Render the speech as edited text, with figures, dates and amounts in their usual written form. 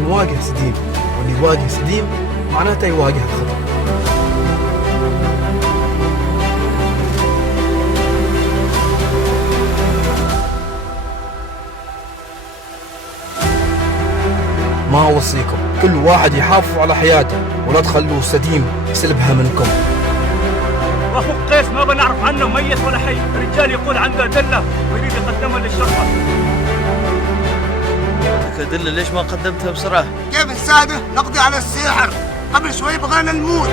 نواجه سديم، واللي يواجه سديم معناته يواجه الخطر. ما أوصيكم كل واحد يحافظ على حياته ولا تخلوا سديم يسلبها منكم. واخوك قيس ما بنعرف عنه ميت ولا حي، الرجال يقول عنده أدلة ويريد يقدمها للشرطة. أدلة ليش ما قدمتها بسرعة؟ كيف السادة نقضي على الساحر؟ قبل شوي بغينا نموت.